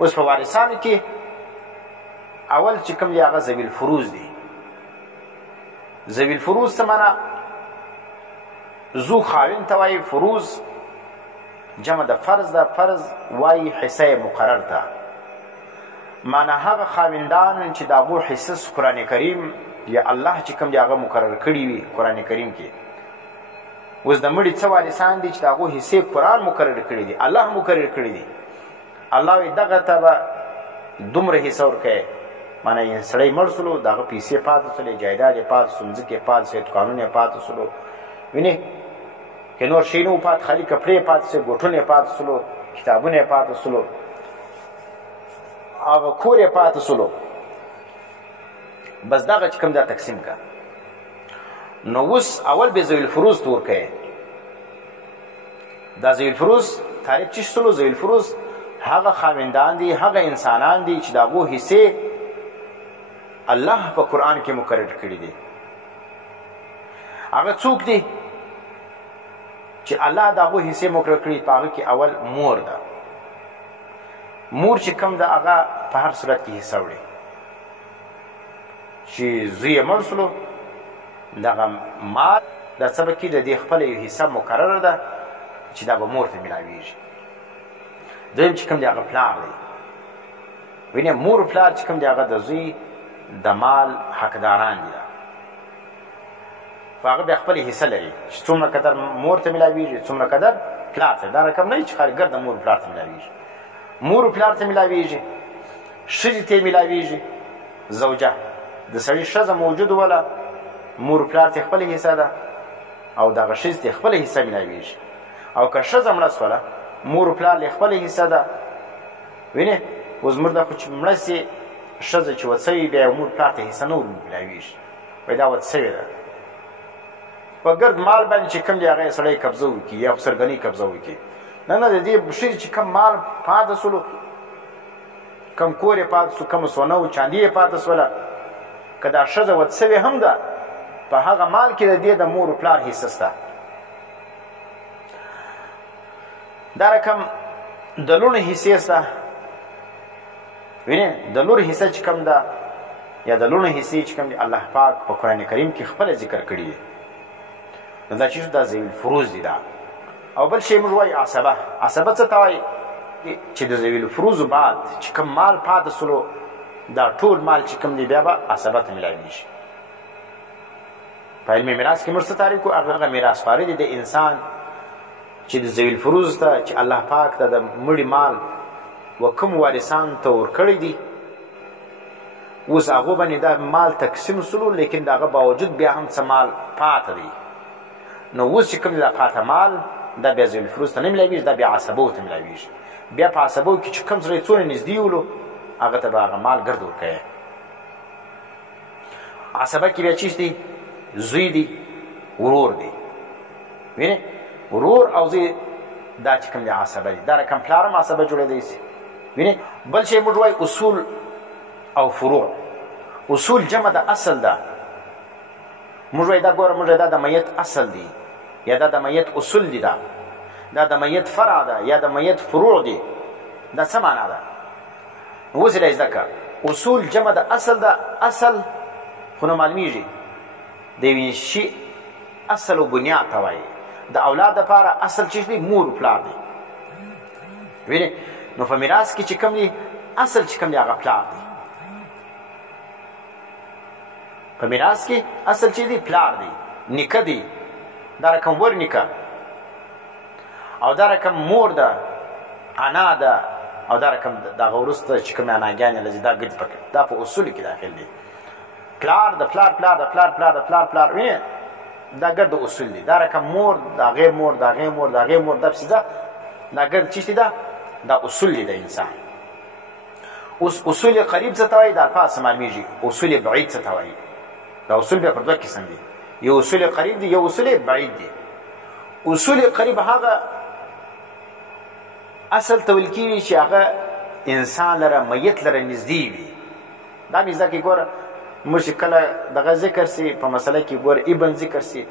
اوس په وارثانو کې اول چې کوم دی هغه ذوي الفروض دي. ذوي الفروض څه معنا؟ ذو خاوند ته وایي، فروض جمع د فرض ده، فرض وایي حصه مقرر ده. معنا هغه خاوندان چې د هغو حصه قرآن کریم یا الله چې کوم دی هغه مقرر کړي وي قرآن کریم کې. اوس د مړي څه وارثان دي چې د هغو حصې قرآن مقرر کړي دي، الله مقرر کړي دي. الله وایي دغه ته به دومره حصه ورکوي. معنی یې سړی مړ سلو، د هغه پیسې پاتې سولې، جایداد یې پاتې سو، مځکې یې پاتې سوې، قانون یې پاتې سلو، وینې که نور شی نه و پاتې، خالي کپړې یې پاتې سوې، ګوټونه یې پاتې سلو، کتابونه یې پاتې سلو، هغه کور یې پاتې سلو. بس دغه چې کوم دا تقسیم که. نو اوس اول به ذوي الفروض ته ورکوي. دا ذوي الفروض تعریف چې سلو، ذوي الفروض هغه خاوندان دي، هغه انسانان دي چې د هغو حصې الله په قرآن کې مقرر کړي دي. هغه څوک دي چې الله د هغو حصې مقرر کړي؟ په هغه کې اول مور ده. مور چې کوم ده هغه په هر صورت کې حصه وړي. چې زوی یې مړ سلو، دغه مال دا څه به کي د دې خپله یو حصه مقرره ده چې دا به مور ته میلاویږي. دویم چې کوم دی هغه پلار دی. وینې مور پلار چې کوم دی هغه د زوی د مال حقداران دي. خو هغه بیا خپلې حصه لري چې څومره قدر مور ته میلاویږي، څومره قدر پلار ته. دا رقم نه وي چې خارګر د مور پلار ته میلاویږي. مور پلار ته میلاویږي، ښځې ته یې میلاویږي. زوجه د سړي ښځه موجود وله، مور پلار ته خپله حصه ده او دغه ښځې ته خپله حصه میلاویږي. او که ښځه مړه سوله، مور پلار یې خپله حصه ده. وینې اوس زموږ ده خو چې مړه سي ښځه چې وڅه وي، بیا یې مور پلار ته حصه نه ورمیلاویږي، وایي دا وڅ سوې ده. په ګرد مال باندې چې کوم دی هغه یې سړی قبضه وکړي یا خسرګنۍ قبضه وکړي. نه نه، د دې ښځې چې کوم مال پاته سولو، کم کور یې پاته سو، کم سونه و چاندي یې پاته سوله، که دا ښځه وڅ سوې هم ده، په هغه مال کې د دې د مور و پلار حصه شته. دا رقم د لوڼو حصې شته. وینې د لور حصه چې کوم ده یا د لوڼو حصې چې کوم دي، الله پاک په قرآن کریم کې خپله ذکر کړي دي. نو دا چې دا ذوي الفروض دي. دا او بل شی موږ وایي عصبه. عصبه څه ته وایي؟ چې د ذوي الفروضو بعد چې کوم مال پاتې سلو، دا ټول مال چې کوم دی بیا به عصبه ته میلاویږي. په علم میراث کې موږ څه تعریف کوو؟ هغه میراثخواري دی د انسان چې د ذوي الفروض ته چې الله پاک ته د مړي مال و کوم وارثان ته ورکړی دي، اوس هغو باندې دا مال تقسیم سلو، لیکن د هغه باوجود بیا هم څه مال پاته دی. نو اوس چې کوم دا پاته مال دا بیا ذوي الفروض ته نه میلاویږي، دا بیا عصبو ته میلاویږي. بیا په عصبو کې چې کوم سړی څونه نږدې ولو، هغه ته به هغه مال ګرد ورکوي. عصبه کې بیا چیز دی؟ زوی دی، ورور دی. وینې ورور او زوی دا چې کوم دی عصبه دی. دا رقم پلار هم عصبه جوړېدی سي. وینې بل شی موږ وایي اصول او فروع. اصول جمع د اصل ده. موږ وایي دا ګوره، موږ دا د میت اصل دی یا دا د میت اصول دي، دا د میت فرع ده یا د میت فروع دي. دا څه معنا ده؟ اوس یې زده کړه. اصول جمع د اصل ده. اصل خو نه معلومیږي، د یوې شي اصل و بنیاد ته وایي. د اولاد دپاره اصل چې دی مور و پلار دی. وینې نو په میراث کې چې کوم دی اصل چې کوم دی هغه پلار دی. په میراث کې اصل چې دی پلار دی، نیکه دی. دا رقم ور نیکه او دا رقم مور ده، انا ده، او دا رقم دغه وروسته چې کومې اناګانې لري دا ګرد پکې. دا په اصولو کې داخل دي. پلار د پلار پلار د پلار پلار د پلار پلار، وینې دا ګرد اصول دي. دا رقم مور، د هغې مور، د هغې مور، د هغې مور، دا پسې ده. دا ګرد چیشتې ده، دا اصول دي د انسان. اوس اصول قریب څه ته وایي؟ د الفاظ څه معلومیږي. اصول بعید څه ته وایي؟ دا اصول بیا پر دوه قسم دي. یو اصول قریب دی، یو اصول بعید دی. اصول قریب هغه اصل ته ویل کېږي چې هغه انسان لره میت لره نږدې وي. دا مې زده کې ګوره موږ چې کله دغه ذکر سي په مسله کې ګوره ابن ذکر سي،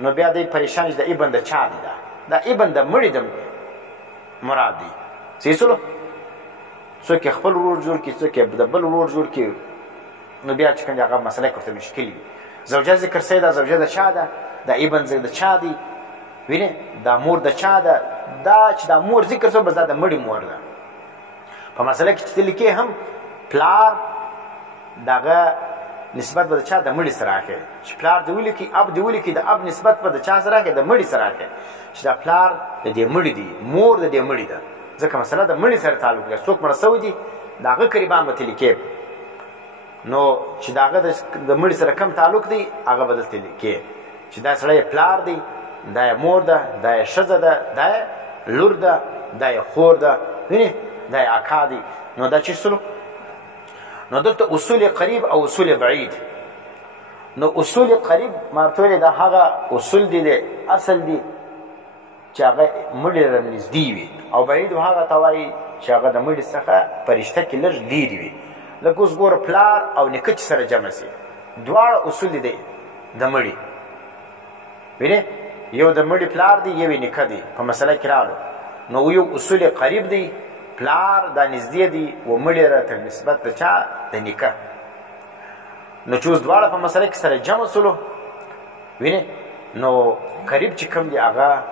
نو بیا دی پریشان چې د ابن د چا دی؟ دا ابن د مړي د مراد دی. صحیح سلو څوک خپل ورور جوړ کړي، څوک د بل ورور جوړ کړي، نو بیا چې کوم هغه مسله ورته مشکل وي. زوجه ذکر سوی ده، زوجه د چا ده؟ د ابن د چا دی؟ وینې دا مور د چا ده؟ دا چې دا مور ذکر شو بس دا د مړي مور ده. په مسله کې چې لیکي هم پلار دغه نسبت به د چا د مړي سره راکړي، چې پلار دی ولیکي اب دی ولیکي د اب نسبت به د چا سره راکړي؟ د مړي سره راکړي، چې دا پلار د دې مړي دی، مور د دې مړي ده، ځکه مسله د مړي سره تعلق لري. څوک مړ سوی دی د هغه قریبان به لیکي، نو چې د هغه د مړي سره کم تعلق دی هغه به دلته لیکي چې دا سړی پلار دی، دا یې مور ده، دا یې ښځه ده، دا یې لور ده، دا یې خور ده، وینې دا یې اکا دی. نو دا چې سلو نو دلته اصول قریب او اصول بعید. نو اصول قریب مارتولې دا هغه اصول دي، د اصل دي چې هغه مړي سره نږدې وي، او بعید هغه ته وایي چې هغه د مړي څخه په رشته کې لږ لیرې وي. لکه اوس ګوره پلار او نیکه چې سره جمع سي، دواړه اصول دي د مړي. وینې یو د مړي پلار دی، یو یې نیکه دی، په مسله کې راغلو. نو یو اصول قریب دی، پلار دا نږدې دی و مړي را تر نسبت د چا؟ د نیکه. نو چې اوس دواړه په مسله کې سره جمع سولو، وینې نو قریب چې کوم دی هغه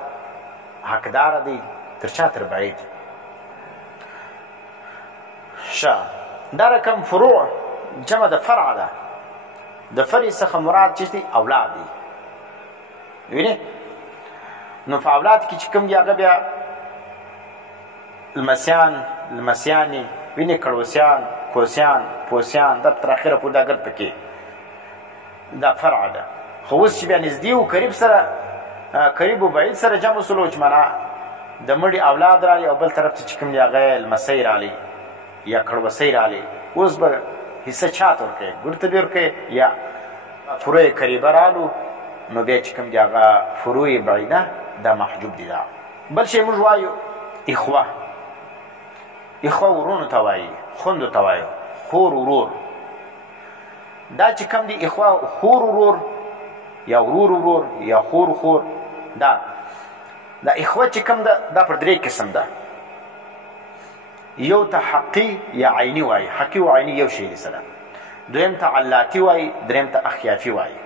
حقدار دی تر چا؟ تر بعید. ښه دا رقم فروع جمع د فرع ده، د فرع څخه مراد چې دی اولاد دی. وینې نو په اولاد کې چې کوم دی هغه بیا لمسیان، لمسیانې، وینې کړوسیان، کوسیان، پوسیان، دا تر اخره پورې دا ګرد پکې دا فرع ده. خو اوس چې بیا نږدې و قریب سره، قریب و بعید سره جمع سولو، چې معنا د مړي اولاد راغلی او بل طرف ته چې کوم دی هغه لمسی راغلی یا کړوسی راغلی، اوس به حصه چا ته ورکوي؟ ګور ته به ورکوي یا فروع قریبه رالو؟ نو بیا چې کوم دی هغه فروع بعیده دا محجوب دي. دا بل شی موږ وایو اخوه. اخوه ورونو ته وایي، خوندو ته وایو، خور ورور. دا چې کوم دی اخوه خور ورور یا ورور ورور یا خور خور، دا اخوه چې کوم ده دا پر درې قسم ده. یو ته حقی یا عینی وایي، حقی و عینی یو شی دی سره. دویم ته علاتی وایي، دریم ته اخیافي وایي.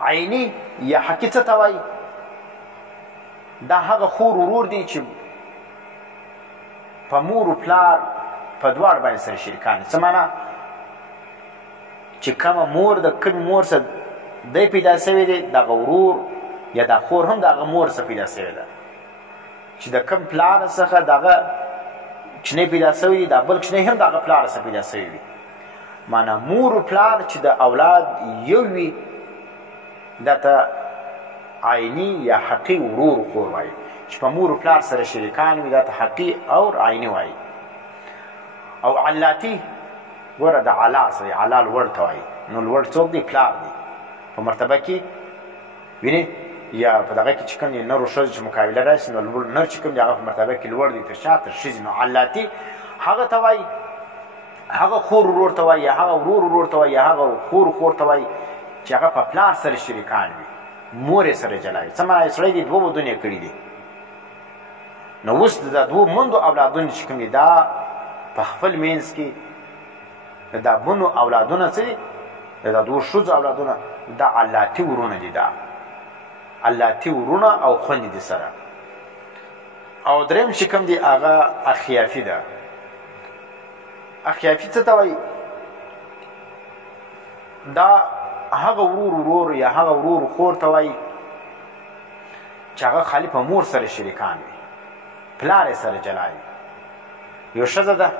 عینی یا حقی څه ته وایي؟ دا هغه خور ورور دی چې په مور و پلار په دواړو باندې سره شریکان. څه معنا؟ چې کومه مور د کوم مور سره دی پیدا سوی دی، دغه ورور یا دا خور هم د هغه مور څخه پیدا سوی ده. چې د کوم پلار څخه دغه کوچنی پیدا سوی دی، دا بل کوچنی هم د هغه پلار څخه پیدا سوی وي. معنا مور و پلار چې د اولاد یو وي، دا ته عینی یا حقی ورور و خور وایي. چې په مور و پلار سره شریکان وي دا ته حقی او عینی وایي. او علاتی ګوره د علا سره، علا لوړ ته وایي. نو لوړ څوک دی؟ پلار دی. په مرتبه کې وینې یا په دغه کې چې کوم دی نر و ښځو چې مقابله راشي، نو نر چې کوم دی هغه په مرتبه کې لوړ دی تر شا تر ښځې. نو علاتی هغه ته وایي، هغه خور ورور ته وایي، یا هغه ورور ورور ته وایي، یا هغه خور خور ته وایي چې هغه په پلار سره شریکان وي، مور یې سره جلا وي. څه معنا؟ سړی دی دوه ودونه کړي دي. نو اوس د دوه مندو اولادونه چې کوم دي دا په خپل منځ کې د دا بنو اولادونه څه دي؟ د دوه ښځو اولادونه دا علاتی ورونه دي. دا علاتی ورونه او خوندې دي سره. او دریم چې کوم دی هغه اخیافي ده. اخیافي څه ته وایي؟ دا هغه ورور ورور یا هغه ورور خور ته وایي چې هغه خالي په مور سره شریکان وي، پلار یې سره جلا وي. یو ښځه ده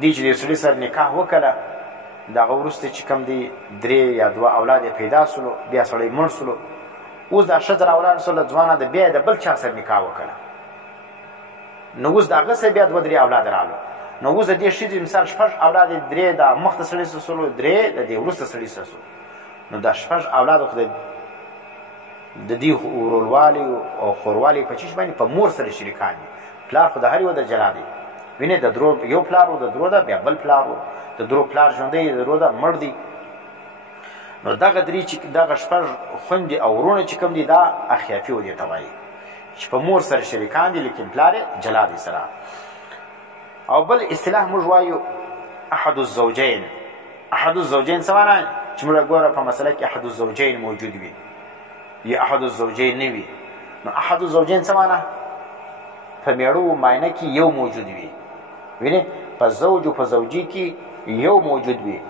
دی چې د یو سړي سره نکاح وکړه، د هغه وروسته چې کوم دی 3 یا 2 اولاد یې پیدا سولو، بیا سړی مړ سولو. اوس دا ښځه راولاړه سوله ځوانه ده، بیا یې د بل چا سره نکاح وکړه. نو اوس د هغه سره بیا 2-3 اولاد رالو. نو اوس د دې ښځې مثال 6 اولاد یې 3 د مخته سړي سره سولو، 3 د دې وروسته سړي سره سولو. نو دا 6 اولاد خو د دې وروروالی او خوروالی په چیش باندې په مور سره شریکان دي. پلار خو د هر یو د جلا دی. وینې د درو یو پلار و، د درو ده بیا بل پلار و، د درو پلار ژوندی، د درو ده مړ دی. نو دغه 3 چې دغه 6 خوندې او ورونه چې کوم دي دا اخیافي و دې ته وایي چې په مور سره شریکان دي لیکن پلار یې جلا دی سره. او بل اصطلاح موږ وایو احد الزوجین. احد الزوجین څه معنی؟ چې موږ ګوره په مسله کې احد الزوجین موجود وي یا احد الزوجین نه وي. نو احد الزوجین څه معنی؟ په میړو معنی کې یو موجود وي. وینې په زوج او په زوجي کې یو موجود وي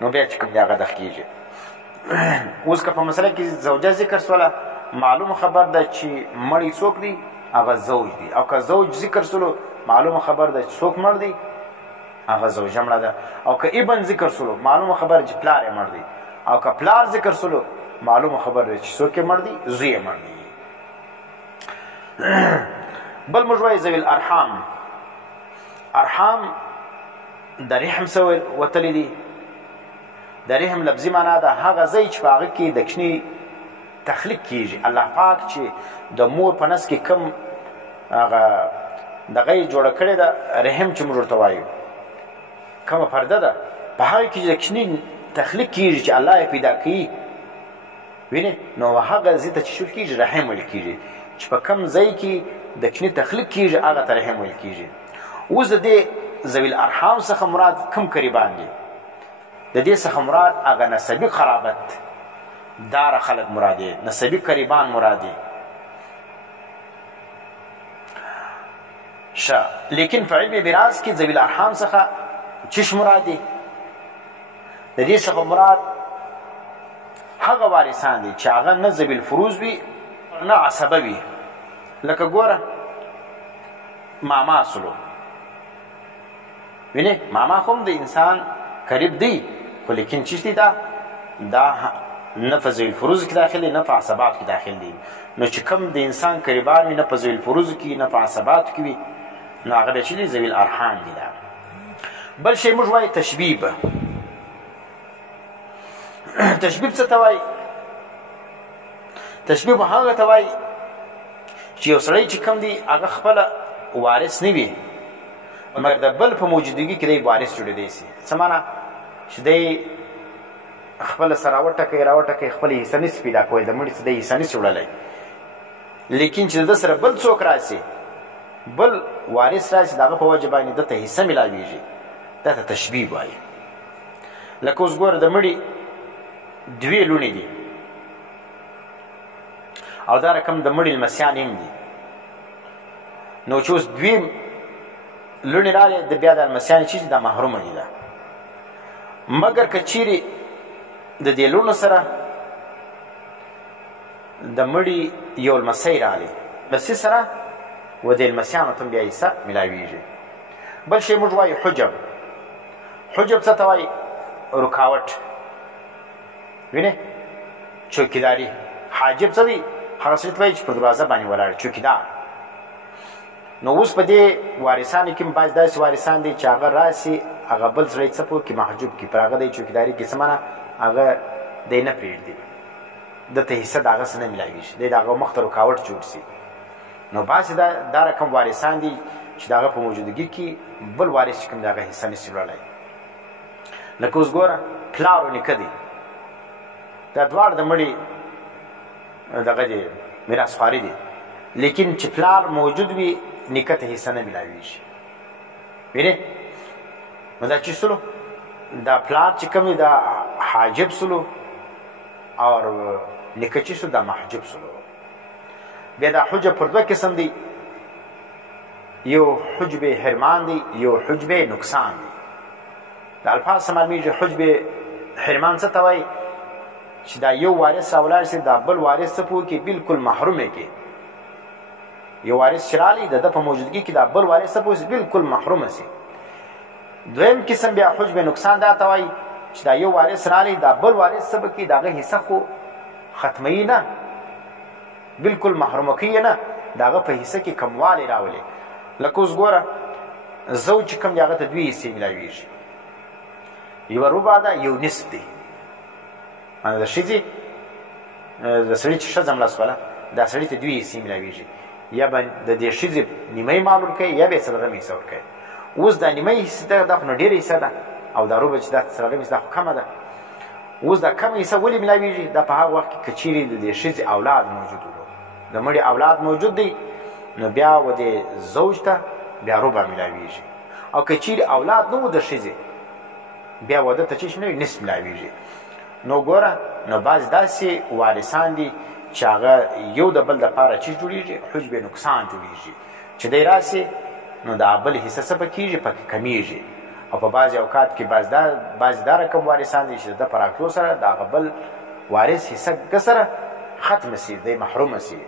نو بیا چې کوم دی هغه دغ کېږي. اوس که په مسله کې زوجه ذکر سوله معلومه خبر ده چې مړی څوک دی هغه زوج دی، او که زوج ذکر سولو معلومه خبر ده چې څوک مړ دی هغه زوجه مړه ده. او که ابن ذکر سولو معلومه خبر چې پلار یې مړ دی، او که پلار ذکر سولو معلومه خبر ده چې څوک یې مړ دی زوی یې مړ دی. بل موږ وایو ذوي الارحام. ارحام د رحم سره وتلی دي. د رحم لفظي معنا ده هغه ځای چې په هغه کې د کوچني تخلیق کیږي. الله پاک چې د مور په نس کې کم هغه دغه یې جوړه کړې ده رحم چې موږ ورته وایو کومه پرده ده په هغې کې د کوچني تخلیق کیږي چې الله یې پیدا کوي. وینې نو هغه ځای ته چې شو کیږي رحم ویل کیږي. چې په کم ځای کې د کوچني تخلیق کیږي هغه ته رحم ویل کیږي. اوس د دې ذوي الارحام څخه مراد کوم قریبان دي؟ د دې څخه مراد هغه نسبي قرابت دار خلق مراد دی، نسبي قریبان مراد دی. لیکن په علم میراث کې ذوي الارحام څخه چش مراد دی؟ د دې څخه مراد هغه وارثان دي چې هغه نه ذوي الفروض وي نه عصبه وي. لکه ګوره ماما سلو، وینې ماما خو هم د انسان قریب دی خو لیکن چیش دی دا نه په ذوي الفروض کې داخل دی نه په عصبات کې داخل دی. نو چې کوم د انسان قریبان وي نه په ذوي الفروض کې نه په عصباتو کې وي نو هغه بیا چې دی ذوي الارحام دي. دا بل شی موږ وایو تشبیب. تشبیب څه ته وایي؟ تشبیب هغه ته وایي چې یو سړی چې کوم دی هغه خپله وارث نه وي مګر د بل په موجودګي کې دی وارث جوړېدی سي. څه معنا؟ چې دی خپله سره راوټکوي خپله حصه نسي پیدا کوی، د مړي څه دی حصه نسي وړلی. لیکن چې د ده سره بل څوک راسي بل وارث راسي د هغه په وجه باندې ده ته حصه میلاویږي، دا ته تشبیب وایي. لکه اوس ګوره د مړي دوې لوڼې دي او دا رقم د مړي لمسیان هم دي. نو چې اوس دوې لوڼې راغلې د بیا د لمسیانې چې دا محرومه دي. ده مګر که چیرې د دې لوڼو سره د مړي یو لمسی راغلی لمسي سره و دې لمسیانو ته هم بیا حصه میلاویږي. بل شی موږ وایو حجب. حجب څه ته وایي؟ رکاوټ. وینې چوکیداري. حاجب څه دی؟ هغه سړي ته وایي چې په دروازه باندې ولاړ چوکیدار. نو اوس په دې وارثانو کې بعض داسې وارثان دي چې هغه راسي هغه بل سړی څه په کې محجوب کړي پر هغه دی چوکیداري کې څه معنا هغه دی نه پرېږدي ده ته حصه د هغه څه نه میلاویږي، دی د هغه مخ ته رکاوټ جوړ سي. نو بعضې دا رقم وارثان دي چې د هغه په موجودګي کې بل وارث چې کوم د هغه حصه نسي وړلی. لکه اوس ګوره پلار او نیکه دی، دا دواړه د مړي دغه دی میراثخواري دي، لیکن چې پلار موجود وي نیکه ته حصه نه میلاویږي. وینې نو دا چې سلو دا پلار چې کوم دا حاجب سلو او نیکه چې سلو دا محجوب سلو. بیا دا حجب پر دوه قسم دی، یو حجب حرمان دی یو حجب نقصان دی. د الفاظ معلومیږي حجب حرمان څه ته وایي؟ چې دا یو وارث راولاړ سي دا بل وارث څه پوه کې بلکل محروم یې کې. یو وارث چې راغلی د ده په موجودګي کې دا بل وارث څه پوه سي بلکل محرومه سي. دویم قسم بیا حجب نقصان دا ته وایي چې دا یو وارث راغلی دا بل وارث څه به کې د هغه حصه خو ختموي نه بلکل محرومه کوي نه د هغه په حصه کې کموالی راولي. لکه اوس ګوره زوج چې کوم دی هغه ته دوې حصې میلاویږي، یوه ربع ده یو نصف دی. د ښځې د سړي چې ښځه مړه سوله دا سړي ته دوې حصې میلاویږي، یا به د دې ښځې نیمه مال ورکوي یا به یې څلورمه حصه ورکوي. اوس دا نیمه حصه دا خو نو ډېره حصه ده او دا ربع چې دا څلورمه حصه دا خو کمه ده. اوس دا کمه حصه ولې میلاویږي؟ دا په هغه وخت کې که چیرې د دې ښځې اولاد موجود ولو د د مړي اولاد موجود دی نو بیا و دې زوج ته بیا ربع ملاویږي، او که چیرې اولاد نه و د ښځې بیا واده ته چې نه نصف ملاویږي. نو ګوره نو بعض داسې وارثان دي چې هغه یو د بل دپاره چې جوړېږي حجب نقصان جوړېږي چې دی راسي نو د بل حصه څه به کېږي پکې کمیږي. او په بعضې اوقات کې بعضې دا رقم وارثان دي چې د ده په راتلو سره د هغه بل وارث حصه سره ختمه سي، دی محرومه سي.